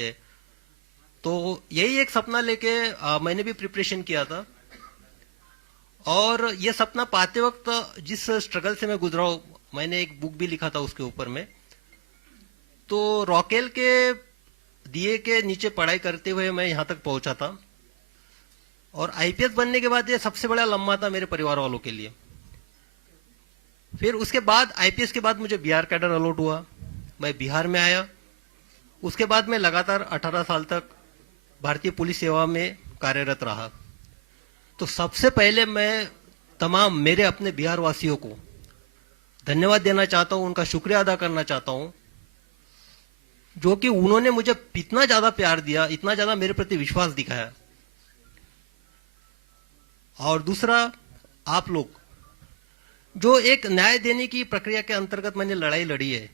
रहते हैं। तो यही एक सपना लेके मैंने भी प्रिपरेशन किया था। और ये सपना पाते वक्त जिस स्ट्रगल से मैं गुजरा हूं, मैंने एक बुक भी लिखा था उसके ऊपर में। तो रॉकेल के दिए के नीचे पढ़ाई करते हुए मैं यहां तक पहुंचा था। और आईपीएस बनने के बाद ये सबसे बड़ा लम्हा था मेरे परिवार वालों के लिए। फिर उसके बाद आईपीएस के बाद मुझे बिहार कैडर अलॉट हुआ, मैं बिहार में आया। उसके बाद मैं लगातार 18 साल तक भारतीय पुलिस सेवा में कार्यरत रहा। तो सबसे पहले मैं तमाम मेरे अपने बिहार वासियों को धन्यवाद देना चाहता हूं, उनका शुक्रिया अदा करना चाहता हूं, जो कि उन्होंने मुझे इतना ज्यादा प्यार दिया, इतना ज्यादा मेरे प्रति विश्वास दिखाया। और दूसरा, आप लोग जो एक न्याय देने की प्रक्रिया के अंतर्गत मैंने लड़ाई लड़ी है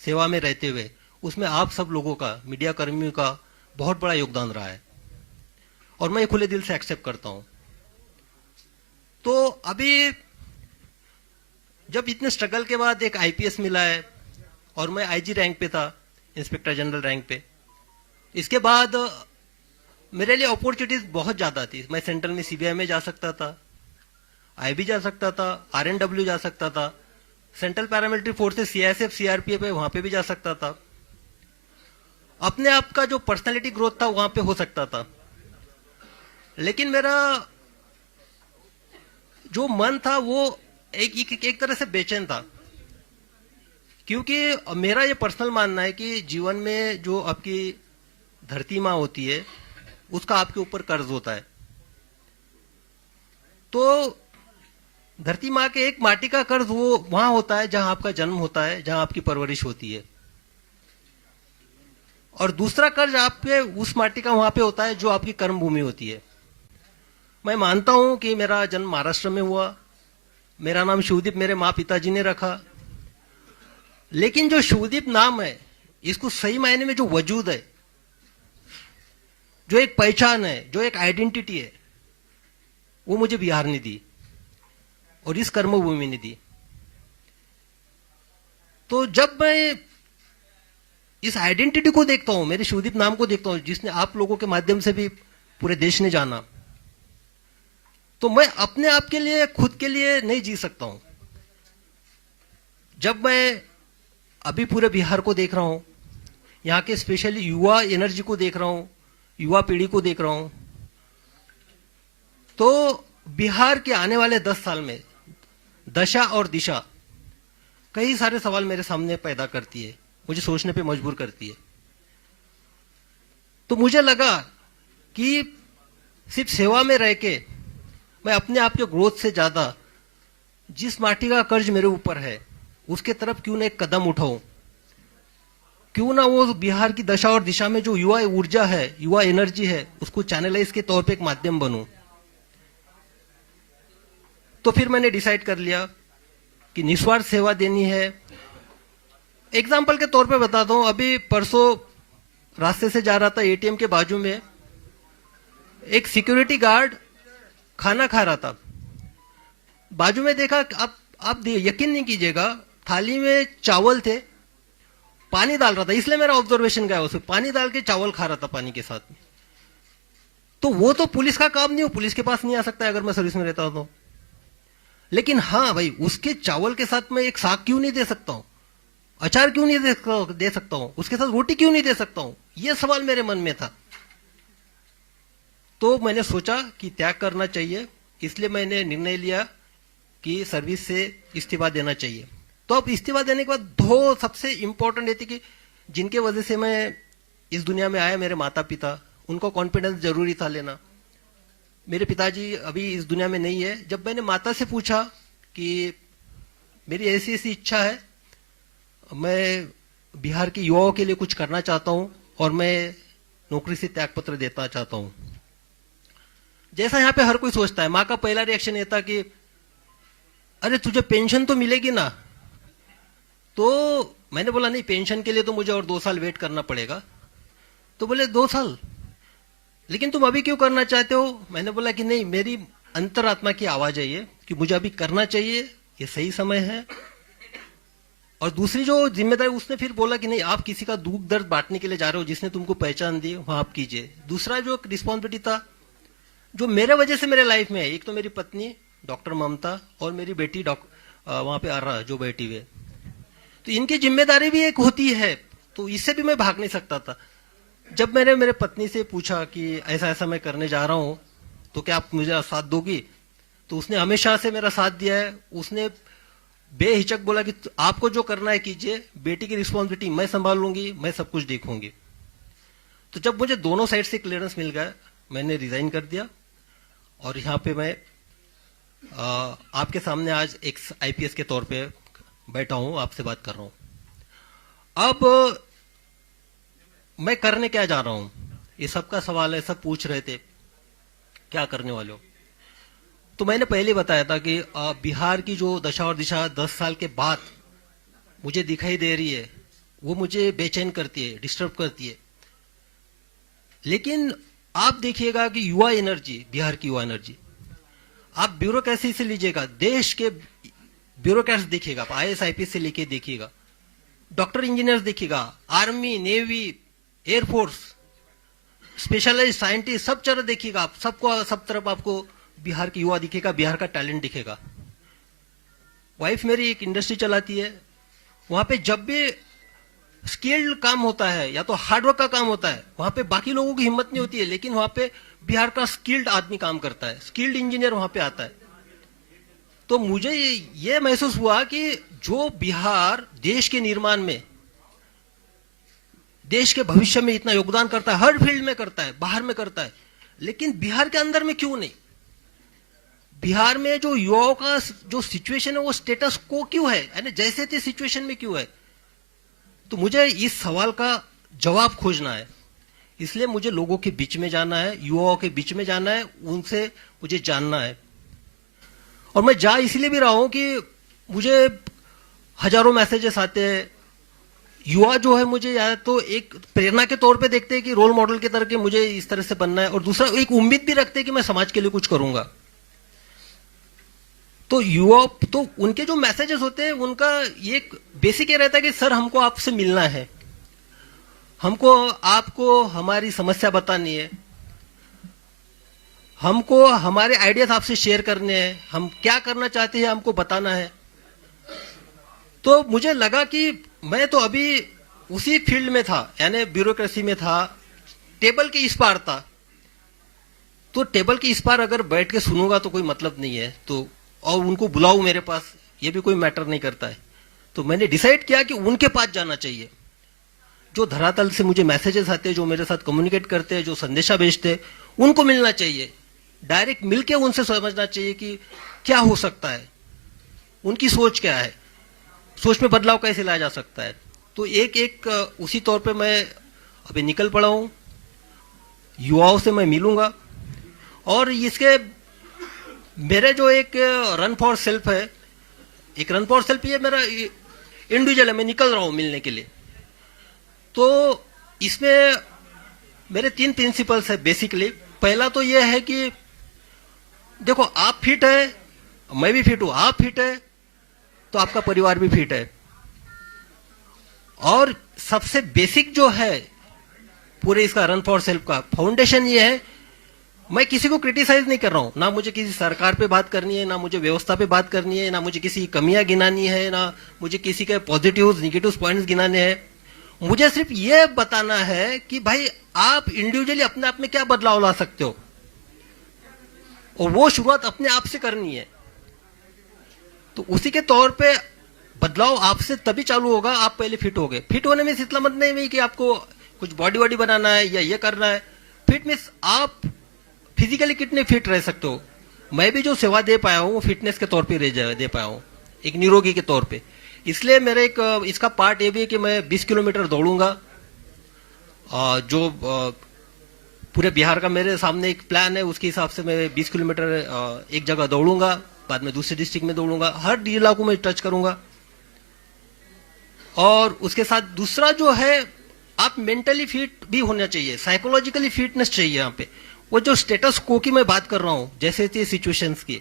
सेवा में रहते हुए, उसमें आप सब लोगों का, मीडिया कर्मियों का बहुत बड़ा योगदान रहा है और मैं खुले दिल से एक्सेप्ट करता हूं। तो अभी जब इतने स्ट्रगल के बाद एक आईपीएस मिला है और मैं आईजी रैंक पे था, इंस्पेक्टर जनरल रैंक पे, इसके बाद मेरे लिए अपॉर्चुनिटीज बहुत ज्यादा थी। मैं सेंट्रल में सीबीआई में जा सकता था, आईबी जा सकता था, आरएनडब्ल्यू जा सकता था, central paramilitary forces CISF CRPF है वहां पे भी जा सकता था। अपने आप का जो पर्सनालिटी ग्रोथ था वहां पे हो सकता था। लेकिन मेरा जो मन था वो एक तरह से बेचैन था, क्योंकि मेरा ये पर्सनल मानना है कि जीवन में जो आपकी धरती माँ होती है उसका आपके ऊपर कर्ज होता है। तो धरती माँ के एक माटी का कर्ज वो वहां होता है जहां आपका जन्म होता है, जहां आपकी परवरिश होती है, और दूसरा कर्ज आपके उस माटी का वहां पे होता है जो आपकी कर्म भूमि होती है। मैं मानता हूं कि मेरा जन्म महाराष्ट्र में हुआ, मेरा नाम शिवदीप मेरे माँ पिताजी ने रखा, लेकिन जो शिवदीप नाम है इसको सही मायने में जो वजूद है, जो एक पहचान है, जो एक आइडेंटिटी है, वो मुझे बिहार ने दी और इस कर्मभूमि ने दी। तो जब मैं इस आइडेंटिटी को देखता हूं, मेरे शिवदीप नाम को देखता हूं, जिसने आप लोगों के माध्यम से भी पूरे देश ने जाना, तो मैं अपने आप के लिए, खुद के लिए नहीं जी सकता हूं। जब मैं अभी पूरे बिहार को देख रहा हूं, यहां के स्पेशली युवा एनर्जी को देख रहा हूं, युवा पीढ़ी को देख रहा हूं, तो बिहार के आने वाले 10 साल में दशा और दिशा कई सारे सवाल मेरे सामने पैदा करती है, मुझे सोचने पे मजबूर करती है। तो मुझे लगा कि सिर्फ सेवा में रह के मैं अपने आप के ग्रोथ से ज्यादा जिस माटी का कर्ज मेरे ऊपर है उसके तरफ क्यों ना एक कदम उठाऊं, क्यों ना वो बिहार की दशा और दिशा में जो युवा ऊर्जा है, युवा एनर्जी है, उसको चैनलाइज के तौर पे एक माध्यम बनूं। तो फिर मैंने डिसाइड कर लिया कि निस्वार्थ सेवा देनी है। एग्जाम्पल के तौर पे बताता हूं, अभी परसों रास्ते से जा रहा था, एटीएम के बाजू में एक सिक्योरिटी गार्ड खाना खा रहा था। बाजू में देखा, आप यकीन नहीं कीजिएगा, थाली में चावल थे, पानी डाल रहा था, इसलिए मेरा ऑब्जर्वेशन गया, उसमें पानी डाल के चावल खा रहा था पानी के साथ। तो वो तो पुलिस का काम नहीं हो, पुलिस के पास नहीं आ सकता है अगर मैं सर्विस में रहता तो। लेकिन हाँ भाई, उसके चावल के साथ मैं एक साग क्यों नहीं दे सकता हूं, अचार क्यों नहीं दे सकता हूं, उसके साथ रोटी क्यों नहीं दे सकता हूं, यह सवाल मेरे मन में था। तो मैंने सोचा कि त्याग करना चाहिए, इसलिए मैंने निर्णय लिया कि सर्विस से इस्तीफा देना चाहिए। तो अब इस्तीफा देने के बाद दो सबसे इंपॉर्टेंट ये थी कि जिनके वजह से मैं इस दुनिया में आया, मेरे माता पिता, उनको कॉन्फिडेंस जरूरी था लेना। मेरे पिताजी अभी इस दुनिया में नहीं है। जब मैंने माता से पूछा कि मेरी ऐसी ऐसी इच्छा है, मैं बिहार के युवाओं के लिए कुछ करना चाहता हूं और मैं नौकरी से त्यागपत्र देना चाहता हूं, जैसा यहां पे हर कोई सोचता है, माँ का पहला रिएक्शन ये था कि अरे तुझे पेंशन तो मिलेगी ना। तो मैंने बोला नहीं, पेंशन के लिए तो मुझे और 2 साल वेट करना पड़ेगा। तो बोले 2 साल, लेकिन तुम अभी क्यों करना चाहते हो? मैंने बोला कि नहीं, मेरी अंतरात्मा की आवाज है ये कि मुझे अभी करना चाहिए, ये सही समय है और दूसरी जो जिम्मेदारी उसने फिर बोला कि नहीं, आप किसी का दुख दर्द बांटने के लिए जा रहे हो, जिसने तुमको पहचान दी वहां आप कीजिए। दूसरा जो रिस्पॉन्सिबिलिटी था जो मेरे वजह से मेरे लाइफ में है, एक तो मेरी पत्नी डॉक्टर ममता और मेरी बेटी वहां पे आ रहा जो बैठी हुई, तो इनकी जिम्मेदारी भी एक होती है, तो इससे भी मैं भाग नहीं सकता था। जब मैंने मेरे पत्नी से पूछा कि ऐसा ऐसा मैं करने जा रहा हूं, तो क्या आप मुझे साथ दोगी, तो उसने हमेशा से मेरा साथ दिया है। उसने बेहिचक बोला कि आपको जो करना है कीजिए, बेटी की रिस्पॉन्सिबिलिटी मैं संभाल लूंगी, मैं सब कुछ देखूंगी। तो जब मुझे दोनों साइड से क्लियरेंस मिल गया, मैंने रिजाइन कर दिया और यहाँ पे मैं आपके सामने आज एक आईपीएस के तौर पे बैठा हूं, आपसे बात कर रहा हूं। अब मैं करने क्या जा रहा हूं, ये सबका सवाल है, सब पूछ रहे थे क्या करने वाले हो। तो मैंने पहले बताया था कि बिहार की जो दशा और दिशा 10 साल के बाद मुझे दिखाई दे रही है, वो मुझे बेचैन करती है, डिस्टर्ब करती है। लेकिन आप देखिएगा कि युवा एनर्जी, बिहार की युवा एनर्जी, आप ब्यूरोक्रेसी से लीजिएगा, देश के ब्यूरोक्रेट्स देखिएगा, आप आईएएस आईपीएस से लेके देखिएगा, डॉक्टर इंजीनियर्स देखिएगा, army navy air force specialised scientist, सब तरह देखिएगा आप, सबको सब तरफ आपको बिहार की युवा दिखेगा, बिहार का टैलेंट दिखेगा। वाइफ मेरी एक इंडस्ट्री चलाती है, वहां पे जब भी स्किल्ड काम होता है या तो हार्डवर्क का काम होता है, वहां पे बाकी लोगों की हिम्मत नहीं होती है, लेकिन वहां पे बिहार का स्किल्ड आदमी काम करता है, स्किल्ड इंजीनियर वहां पे आता है। तो मुझे ये महसूस हुआ कि जो बिहार देश के निर्माण में, देश के भविष्य में इतना योगदान करता है, हर फील्ड में करता है, बाहर में करता है, लेकिन बिहार के अंदर में क्यों नहीं? बिहार में जो युवाओं का जो सिचुएशन है वो स्टेटस को क्यों है, यानी जैसे थे सिचुएशन में क्यों है? तो मुझे इस सवाल का जवाब खोजना है, इसलिए मुझे लोगों के बीच में जाना है, युवाओं के बीच में जाना है, उनसे मुझे जानना है। और मैं जा इसलिए भी रहा हूं कि मुझे हजारों मैसेजेस आते हैं, युवा जो है मुझे या तो एक प्रेरणा के तौर पे देखते हैं कि रोल मॉडल की तरह के मुझे इस तरह से बनना है, और दूसरा एक उम्मीद भी रखते हैं कि मैं समाज के लिए कुछ करूंगा। तो युवा, तो उनके जो मैसेजेस होते हैं उनका एक बेसिक ये रहता है कि सर हमको आपसे मिलना है, हमको आपको हमारी समस्या बतानी है, हमको हमारे आइडियाज आपसे शेयर करने हैं, हम क्या करना चाहते हैं हमको बताना है। तो मुझे लगा कि मैं तो अभी उसी फील्ड में था, यानी ब्यूरोक्रेसी में था, टेबल के इस पार था। तो टेबल के इस पार अगर बैठ के सुनूंगा तो कोई मतलब नहीं है, तो और उनको बुलाऊं मेरे पास, ये भी कोई मैटर नहीं करता है। तो मैंने डिसाइड किया कि उनके पास जाना चाहिए, जो धरातल से मुझे मैसेजेस आते हैं, जो मेरे साथ कम्युनिकेट करते हैं, जो संदेशा भेजते हैं, उनको मिलना चाहिए, डायरेक्ट मिलके उनसे समझना चाहिए कि क्या हो सकता है, उनकी सोच क्या है, सोच में बदलाव कैसे लाया जा सकता है। तो एक एक उसी तौर पे मैं अभी निकल पड़ा हूं, युवाओं से मैं मिलूंगा। और इसके मेरे जो एक रन फॉर सेल्फ है, एक रन फॉर सेल्फ ये मेरा इंडिविजुअल है, मैं निकल रहा हूं मिलने के लिए। तो इसमें मेरे 3 प्रिंसिपल्स है बेसिकली। पहला तो ये है कि देखो आप फिट है, मैं भी फिट हूं, आप फिट है तो आपका परिवार भी फिट है। और सबसे बेसिक जो है पूरे इसका रन फॉर सेल्फ का फाउंडेशन ये है, मैं किसी को क्रिटिसाइज नहीं कर रहा हूं, ना मुझे किसी सरकार पे बात करनी है, ना मुझे व्यवस्था पे बात करनी है, ना मुझे किसी कमियां गिनानी है, ना मुझे किसी के पॉजिटिव निगेटिव पॉइंट्स गिनाने हैं। मुझे सिर्फ ये बताना है कि भाई आप इंडिविजुअली अपने आप में क्या बदलाव ला सकते हो, और वो शुरुआत अपने आप से करनी है। तो उसी के तौर पे बदलाव आपसे तभी चालू होगा, आप पहले फिट हो गए। फिट होने में इतना मतलब नहीं कि आपको कुछ बॉडी वॉडी बनाना है या ये करना है। फिट मीन्स आप फिजिकली कितने फिट रह सकते हो। मैं भी जो सेवा दे पाया हूं वो फिटनेस के तौर पे दे पाया हूं, एक निरोगी के तौर पे। इसलिए मेरे एक इसका पार्ट ये भी है कि मैं 20 किलोमीटर दौड़ूंगा, जो पूरे बिहार का मेरे सामने एक प्लान है, उसके हिसाब से मैं 20 किलोमीटर एक जगह दौड़ूंगा, बाद में दूसरे डिस्ट्रिक्ट में दौड़ूंगा, हर जिला को मैं टच करूंगा। और उसके साथ दूसरा जो है, आप मेंटली फिट भी होना चाहिए, साइकोलॉजिकली फिटनेस चाहिए। यहाँ पे वो जो स्टेटस को की मैं बात कर रहा हूं, जैसे थे सिचुएशंस की,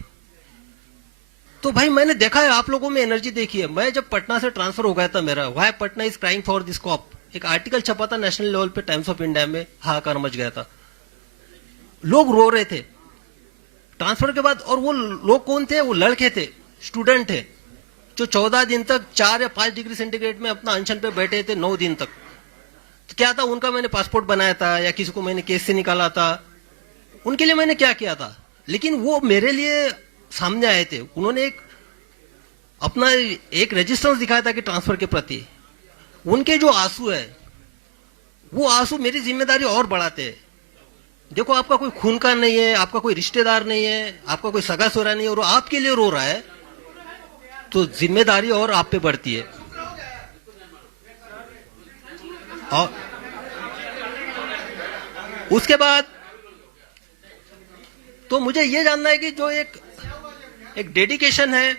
तो भाई मैंने देखा है, आप लोगों में एनर्जी देखी है। मैं जब पटना से ट्रांसफर हो गया था मेरा, why Patna is crying for this cop, एक आर्टिकल छपा था नेशनल लेवल पे टाइम्स ऑफ इंडिया में, हाहाकार मच गया था, लोग रो रहे थे ट्रांसफर के बाद। और वो लोग कौन थे? वो लड़के थे, स्टूडेंट थे, जो 14 दिन तक 4 या 5 डिग्री सेंटीग्रेड में अपना अनशन पे बैठे थे 9 दिन तक। तो क्या था, उनका मैंने पासपोर्ट बनाया था या किसी को मैंने केस से निकाला था, उनके लिए मैंने क्या किया था? लेकिन वो मेरे लिए सामने आए थे, उन्होंने अपना एक रेजिस्टेंस दिखाया था कि ट्रांसफर के प्रति। उनके जो आंसू है, वो आंसू मेरी जिम्मेदारी और बढ़ाते हैं। देखो, आपका कोई खून का नहीं है, आपका कोई रिश्तेदार नहीं है, आपका कोई सगा सोरा नहीं है, और आपके लिए रो रहा है, तो जिम्मेदारी और आप पे बढ़ती है। और उसके बाद तो मुझे ये जानना है कि जो एक डेडिकेशन है,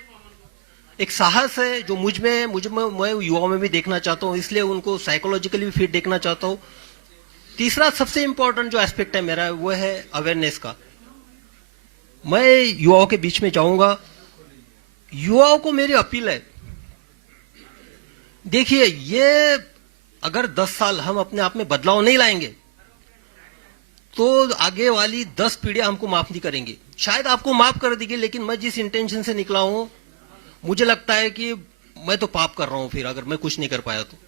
एक साहस है, जो मुझ में मैं युवाओं में भी देखना चाहता हूं, इसलिए उनको साइकोलॉजिकली भी फिट देखना चाहता हूं। तीसरा सबसे इंपॉर्टेंट जो एस्पेक्ट है मेरा, वो है अवेयरनेस का। मैं युवाओं के बीच में जाऊंगा, युवाओं को मेरी अपील है, देखिए, ये अगर 10 साल हम अपने आप में बदलाव नहीं लाएंगे तो आगे वाली 10 पीढ़ियां हमको माफ नहीं करेंगी। शायद आपको माफ कर देगी, लेकिन मैं जिस इंटेंशन से निकला हूं, मुझे लगता है कि मैं तो पाप कर रहा हूं फिर, अगर मैं कुछ नहीं कर पाया तो।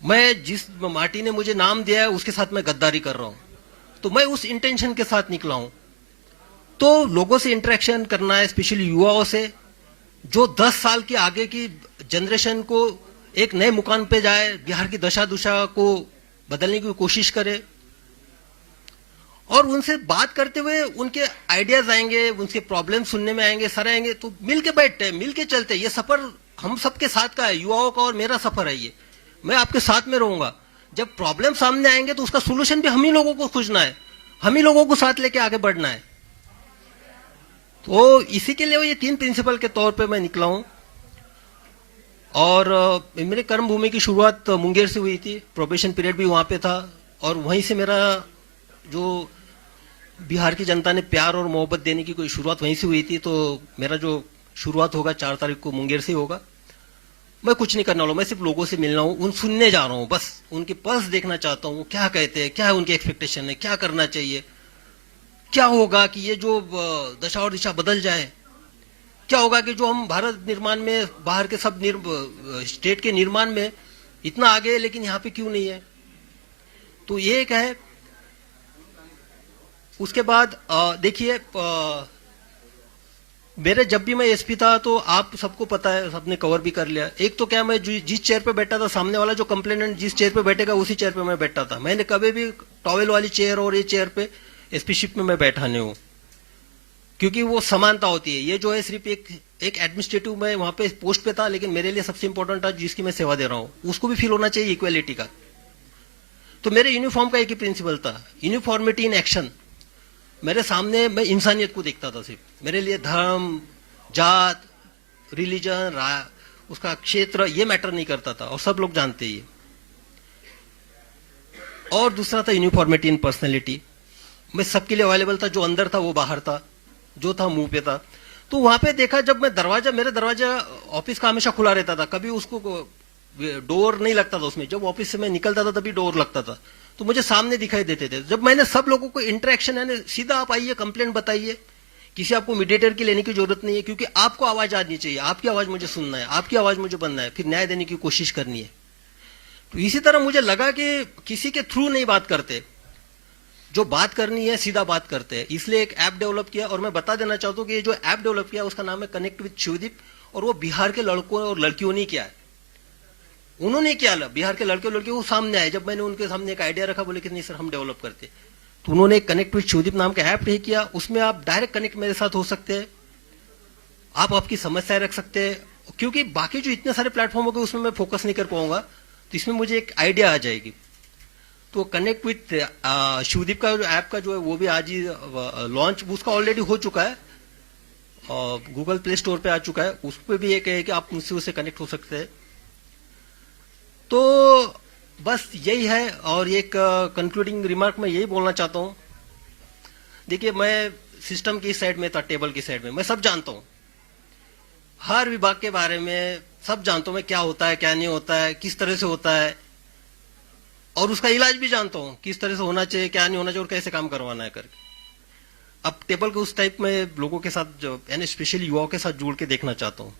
मैं जिस माटी ने मुझे नाम दिया है उसके साथ मैं गद्दारी कर रहा हूं। तो मैं उस इंटेंशन के साथ निकला हूं। तो लोगों से इंटरेक्शन करना है, स्पेशली युवाओं से, जो 10 साल के आगे की जनरेशन को एक नए मुकाम पे जाए, बिहार की दशा दुशा को बदलने की कोशिश करे, और उनसे बात करते हुए उनके आइडियाज आएंगे, उनके प्रॉब्लम सुनने में आएंगे, सर आएंगे, तो मिलके बैठते हैं, मिलके चलते हैं। ये सफर हम सबके साथ का है, युवाओं का और मेरा सफर है ये। मैं आपके साथ में रहूंगा। जब प्रॉब्लम सामने आएंगे तो उसका सोल्यूशन भी हम ही लोगों को खोजना है, हम ही लोगों को साथ लेके आगे बढ़ना है। तो इसी के लिए ये 3 प्रिंसिपल के तौर पे मैं निकला हूं। और मेरे कर्म भूमि की शुरुआत मुंगेर से हुई थी, प्रोबेशन पीरियड भी वहां पे था, और वहीं से मेरा जो बिहार की जनता ने प्यार और मोहब्बत देने की कोई शुरुआत वहीं से हुई थी। तो मेरा जो शुरुआत होगा 4 तारीख को मुंगेर से होगा। मैं कुछ नहीं करने वाला हूं, मैं सिर्फ लोगों से मिलना हूं, उन सुनने जा रहा हूं, बस उनके पल्स देखना चाहता हूं, क्या कहते हैं, क्या है उनकी एक्सपेक्टेशन है, क्या करना चाहिए, क्या होगा कि ये जो दशा और दिशा बदल जाए, क्या होगा कि जो हम भारत निर्माण में, बाहर के सब स्टेट के निर्माण में इतना आगे है, लेकिन यहाँ पे क्यों नहीं है। तो ये एक है। उसके बाद देखिए, मेरे जब भी मैं एसपी था तो आप सबको पता है, सबने कवर भी कर लिया। एक तो क्या, मैं जिस चेयर पे बैठा था, सामने वाला जो कंप्लेनेंट जिस चेयर पे बैठेगा उसी चेयर पे मैं बैठा था। मैंने कभी भी टॉवेल वाली चेयर और ये चेयर पे एसपीशिप में मैं बैठा नहीं हूं, क्योंकि वो समानता होती है। ये जो है सिर्फ एक एडमिनिस्ट्रेटिव, में वहां पे पोस्ट पे था, लेकिन मेरे लिए सबसे इंपॉर्टेंट था जिसकी मैं सेवा दे रहा हूं, उसको भी फील होना चाहिए इक्वेलिटी का। तो मेरे यूनिफॉर्म का एक ही प्रिंसिपल था, यूनिफॉर्मिटी इन एक्शन। मेरे सामने मैं इंसानियत को देखता था सिर्फ। मेरे लिए धर्म, जात, रिलीजन, उसका क्षेत्र, ये मैटर नहीं करता था, और सब लोग जानते ही। और दूसरा था यूनिफॉर्मिटी इन पर्सनैलिटी। मैं सबके लिए अवेलेबल था, जो अंदर था वो बाहर था, जो था मुंह पे था। तो वहां पे देखा, जब मैं मेरे दरवाजा ऑफिस का हमेशा खुला रहता था, कभी उसको डोर नहीं लगता था उसमें। जब ऑफिस से मैं निकलता था तभी डोर लगता था, तो मुझे सामने दिखाई देते थे। जब मैंने सब लोगों को इंटरेक्शन है, सीधा आप आइए, कंप्लेंट बताइए, किसी आपको मीडिएटर की लेने की जरूरत नहीं है, क्योंकि आपको आवाज आनी चाहिए, आपकी आवाज मुझे सुनना है, आपकी आवाज मुझे बनना है, फिर न्याय देने की कोशिश करनी है। तो इसी तरह मुझे लगा कि किसी के थ्रू नहीं बात करते, जो बात करनी है सीधा बात करते हैं। इसलिए एक ऐप डेवलप किया, और मैं बता देना चाहता हूं कि ये जो ऐप डेवलप किया उसका नाम है कनेक्ट विद शिवदीप, और वो बिहार के लड़कों और लड़कियों ने किया है। उन्होंने क्या, बिहार के लड़के और लड़कियों वो सामने आए, जब मैंने उनके सामने एक आइडिया रखा, बोले कि नहीं सर हम डेवलप करते, तो उन्होंने एक कनेक्ट विद शिवदीप नाम का ऐप नहीं किया। उसमें आप डायरेक्ट कनेक्ट मेरे साथ हो सकते हैं, आप आपकी समस्याएं रख सकते हैं, क्योंकि बाकी जो इतने सारे प्लेटफॉर्म हो गए उसमें मैं फोकस नहीं कर पाऊंगा, तो इसमें मुझे एक आइडिया आ जाएगी। तो कनेक्ट विद शिवदीप का जो ऐप का जो है वो भी आज ही लॉन्च, उसका ऑलरेडी हो चुका है, गूगल प्ले स्टोर पे आ चुका है। उस पर भी एक है कि आप मुझसे उससे कनेक्ट हो सकते हैं। तो बस यही है। और एक कंक्लूडिंग रिमार्क मैं यही बोलना चाहता हूं, देखिए मैं सिस्टम की साइड में था, टेबल की साइड में, मैं सब जानता हूं, हर विभाग के बारे में सब जानता हूं मैं, क्या होता है क्या नहीं होता है, किस तरह से होता है, और उसका इलाज भी जानता हूं किस तरह से होना चाहिए, क्या नहीं होना चाहिए और कैसे काम करवाना है करके। अब टेबल को उस टाइप में लोगों के साथ जो यानी स्पेशली युवाओं के साथ जोड़ के देखना चाहता हूं।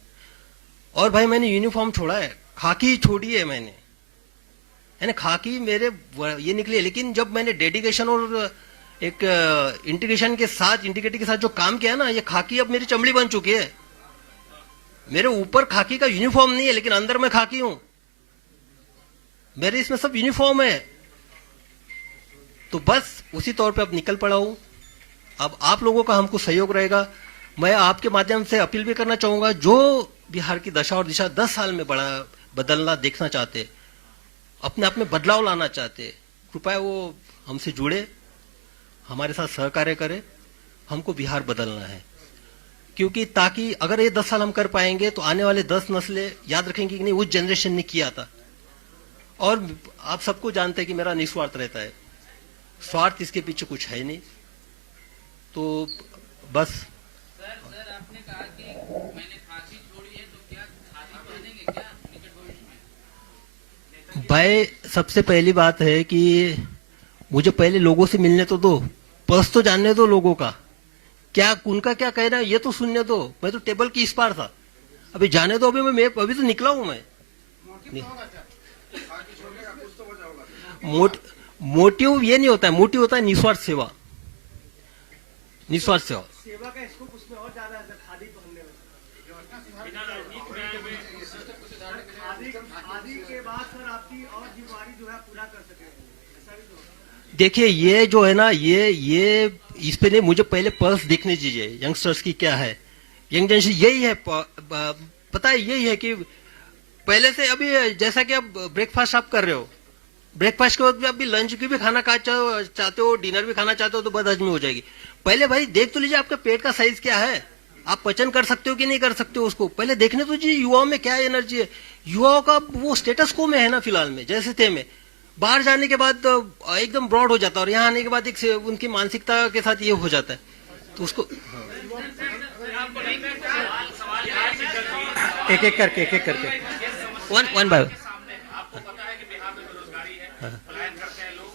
और भाई मैंने यूनिफॉर्म छोड़ा है, खाकी छोड़ी है मैंने, यानी खाकी मेरे ये निकली है, लेकिन जब मैंने डेडिकेशन और एक इंटीग्रिटी के साथ जो काम किया ना, ये खाकी अब मेरी चमड़ी बन चुकी है। मेरे ऊपर खाकी का यूनिफॉर्म नहीं है, लेकिन अंदर मैं खाकी हूं, मेरे इसमें सब यूनिफॉर्म है। तो बस उसी तौर पे अब निकल पड़ा हूं। अब आप लोगों का हमको सहयोग रहेगा। मैं आपके माध्यम से अपील भी करना चाहूंगा, जो बिहार की दशा और दिशा 10 साल में बड़ा बदलना देखना चाहते, अपने आप में बदलाव लाना चाहते, कृपया वो हमसे जुड़े, हमारे साथ सहकार्य करे। हमको बिहार बदलना है, क्योंकि ताकि अगर ये 10 साल हम कर पाएंगे तो आने वाले 10 नस्लें याद रखेंगी कि नहीं उस जनरेशन ने किया था। और आप सबको जानते हैं कि मेरा निस्वार्थ रहता है, स्वार्थ इसके पीछे कुछ है नहीं। तो बस सर आपने कहा कि मैंने फांसी छोड़ी है, तो क्या खादी पहनेंगे क्या निकट भविष्य में? भाई सबसे पहली बात है कि मुझे पहले लोगों से मिलने तो दो, पर्स तो जानने दो लोगों का, क्या उनका क्या कहना है ये तो सुनने दो। मैं तो टेबल की इस पार था, अभी जाने दो। मैं अभी तो निकला हूं मैं। मोटिव ये नहीं होता है, मोटिव होता है निस्वार्थ सेवा, निस्वार्थ सेवा। सेवा का स्कोप उसमें और ज्यादा है सर, खादी पहनने में। खादी के बाद सर आपकी और जिम्मेवारी जो है पूरा कर सके, ऐसा भी तो। देखिए ये जो है ना, ये इस पे नहीं, मुझे पहले पल्स देखने दीजिए यंगस्टर्स की क्या है। यंग जनरेशन यही है, पता है यही है कि पहले से अभी जैसा कि आप ब्रेकफास्ट आप कर रहे हो, ब्रेकफास्ट के वक्त भी आप भी लंच की भी खाना चाहते हो, डिनर भी खाना चाहते हो, तो बदहजमी हो जाएगी। पहले भाई देख तो लीजिए आपका पेट का साइज क्या है, आप पचन कर सकते हो कि नहीं कर सकते हो, उसको पहले देखने तो जी युवाओं में क्या एनर्जी है। युवाओं का वो स्टेटस को में है ना फिलहाल में, जैसे थे में बाहर जाने के बाद एकदम ब्रॉड हो जाता है, और यहाँ आने के बाद एक उनकी मानसिकता के साथ ये हो जाता है, तो उसको एक एक करके वन बाय आपको पता है कि बिहार में बेरोजगारी है, पलायन करते हैं लोग,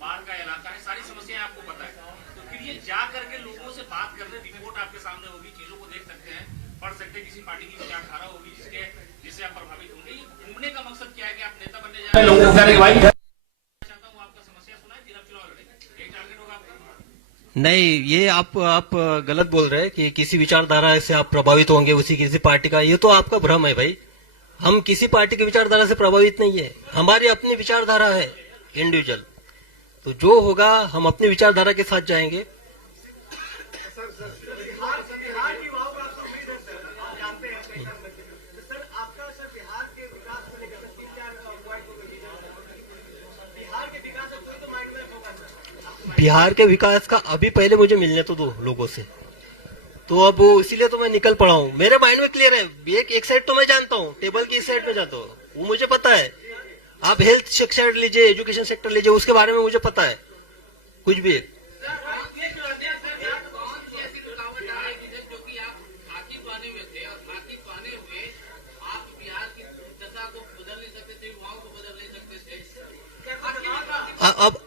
बाढ़ का इलाका है, सारी समस्याएं आपको पता है। तो फिर ये जा करके लोगों से बात करने, रिपोर्ट आपके सामने होगी, चीजों को देख सकते हैं, पढ़ सकते हैं, किसी पार्टी की विचारधारा होगी जिससे आप प्रभावित होंगे। घूमने का मकसद क्या है कि आप नेता बनने जा रहे हैं? चाहता हूँ आपका समस्या सुनाए, फिर आप चुनाव लड़ेंगे, यही टारगेट होगा आपका? नहीं, ये आप गलत बोल रहे हैं कि किसी विचारधारा से आप प्रभावित होंगे, उसी किसी पार्टी का, ये तो आपका भ्रम है भाई। हम किसी पार्टी की विचारधारा से प्रभावित नहीं है, हमारी अपनी विचारधारा है इंडिविजुअल। तो जो होगा हम अपनी विचारधारा के साथ जाएंगे। बिहार के विकास का अभी पहले मुझे मिलने तो दो लोगों से, तो अब इसीलिए तो मैं निकल पड़ा हूँ। मेरे माइंड में क्लियर है, एक साइड तो मैं जानता हूँ, टेबल की इस साइड में जानता हूँ, वो मुझे पता है। आप हेल्थ सेक्टर लीजिए, एजुकेशन सेक्टर लीजिए, उसके बारे में मुझे पता है कुछ भी।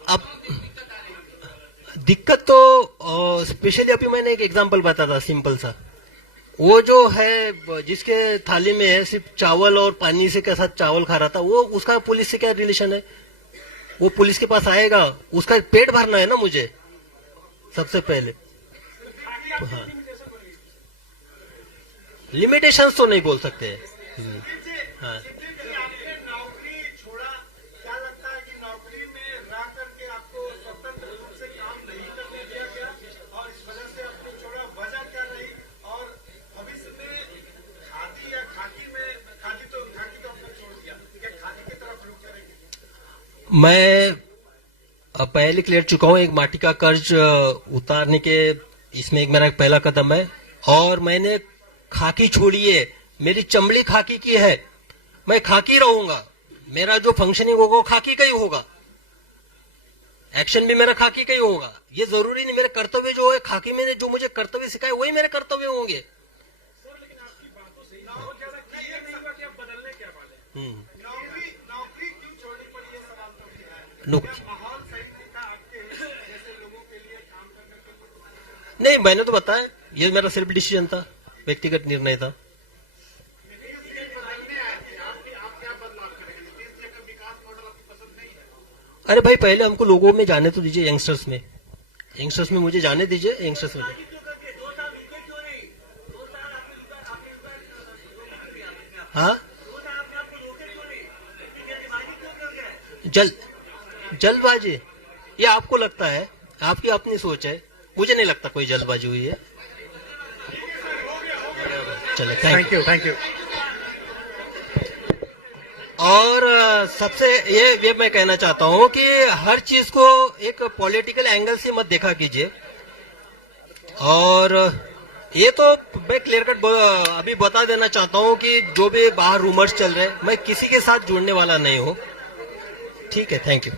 अब दिक्कत तो स्पेशली अभी मैंने एक एग्जांपल बताया था सिंपल सा, वो जो है जिसके थाली में है सिर्फ चावल और पानी से के साथ चावल खा रहा था, वो उसका पुलिस से क्या रिलेशन है? वो पुलिस के पास आएगा, उसका पेट भरना है ना मुझे सबसे पहले। हाँ, लिमिटेशंस तो नहीं बोल सकते। हाँ, मैं पहले क्लियर चुका हूं, एक माटी का कर्ज उतारने के इसमें एक मेरा पहला कदम है। और मैंने खाकी छोड़ी है, मेरी चमड़ी खाकी की है, मैं खाकी रहूंगा, मेरा जो फंक्शनिंग होगा वो खाकी का ही होगा, एक्शन भी मेरा खाकी का ही होगा। ये जरूरी नहीं, मेरे कर्तव्य जो है खाकी में जो मुझे कर्तव्य सिखाए वही मेरे कर्तव्य होंगे। सर लेकिन आपकी बात तो सही नौकरी क्यों छोड़नी पड़ी, ये सवाल तो उठा है। नौकरी क्या माहौल सही था आपके जैसे लोगों के लिए काम करने के लिए? नहीं, मैंने तो बताया ये मेरा सेल्फ डिसीजन था, व्यक्तिगत निर्णय था। आप क्या बदलाव करेंगे? नीतीश जी का विकास मॉडल आपको पसंद नहीं है? अरे भाई, पहले हमको लोगों में जाने तो दीजिए, यंगस्टर्स में मुझे जाने दीजिए, यंगस्टर्स में। 2 साल रुके क्यों नहीं? 2 साल हाँ, 2 साल आपने आपको रोके क्यों नहीं? इतनी जल्दबाजी क्यों कर गए? जल्दबाजी ये आपको लगता है, आपकी अपनी सोच है, मुझे नहीं लगता कोई जल्दबाजी हुई है। चले, थैंक यू। Thank you. और सबसे ये मैं कहना चाहता हूं कि हर चीज को एक पॉलिटिकल एंगल से मत देखा कीजिए। और ये तो मैं क्लियर कट अभी बता देना चाहता हूं कि जो भी बाहर रूमर्स चल रहे हैं, मैं किसी के साथ जुड़ने वाला नहीं हूं। ठीक है, थैंक यू।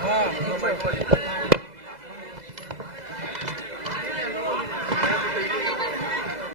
हाँ,